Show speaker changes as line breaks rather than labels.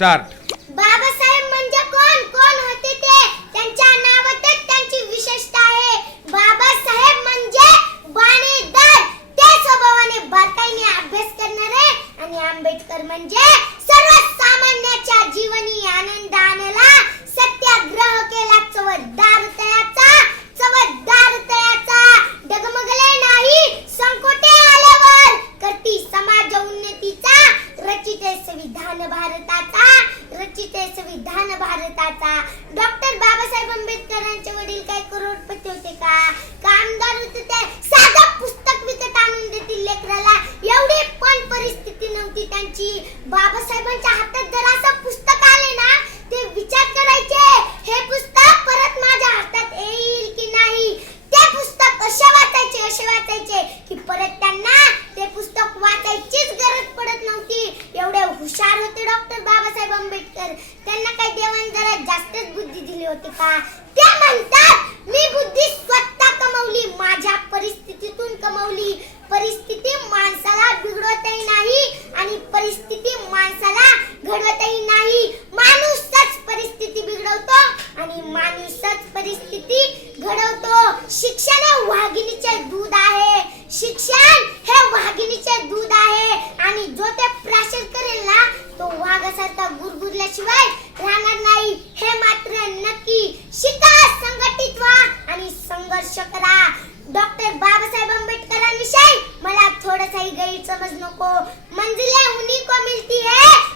Start
Babasaheb म्हणजे कोण? कोण होते ते? त्यांच्या नावातच त्यांची विशेषता आहे. बाबासाहेब म्हणजे बाणेदार. त्या स्वभावाने बारकाईने अभ्यास करणारे आणि आंबेडकर म्हणजे सर्वसामान्याच्या जीवनी आनंद आणला सत्याग्रह केला. चवदार तयाचा चवदार तयाचा डगमगले नाही संकोटे आल्यावर. करती समाज उन्नतीचा रचिते संविधान भारताचा. रचिते संविधान भारताचा. डॉक्टर बाबासाहेब आंबेडकरांचे वडील काय करोडपती होते का? कामगार होते ते? साधं पुस्तक विकत आणून देतील लेकराला. एवढी पण परिस्थिती नव्हती त्यांची. बाबासाहेबांच्या हातात जर असं पुस्तक आले ना ते विचार करायचे हे पुस्तक परत माझ्या हातात येईल की नाही? ते पुस्तक असे वाचायचे असे वाचायचे की परत त्यांना ते पुस्तक वाचायचीच गरज पडत नव्हती. एवढे हुशार होते डॉक्टर बाबा बाबासाहेब आंबेडकर त्यांना काही देवाने जरा जास्तच बुद्धी दिली होती का? ते म्हणतात मी बुद्धी स्वतः कमवली माझ्या परिस्थितीतून कमवली. परिस्थिती माणसाला बिघडवतही नाही आणि परिस्थिती माणसाला घडवतही नाही. माणूसच परिस्थिती बिघडवतो आणि माणूसच परिस्थिती घडवतो. शिक्षण हे वाघिणीचे दूध आहे शिक्षण हे वाघिणीचे दूध आहे आणि जो ते प्राशन करेल ना तो वाघासारखा केल्याशिवाय राहणार नाही. हे मात्र नक्की शिका संघटित व्हा आणि संघर्ष करा. डॉक्टर बाबासाहेब आंबेडकरांविषयी मला थोडासाही गैरसमज नको. मंजिले उन्हीं को मिलती है.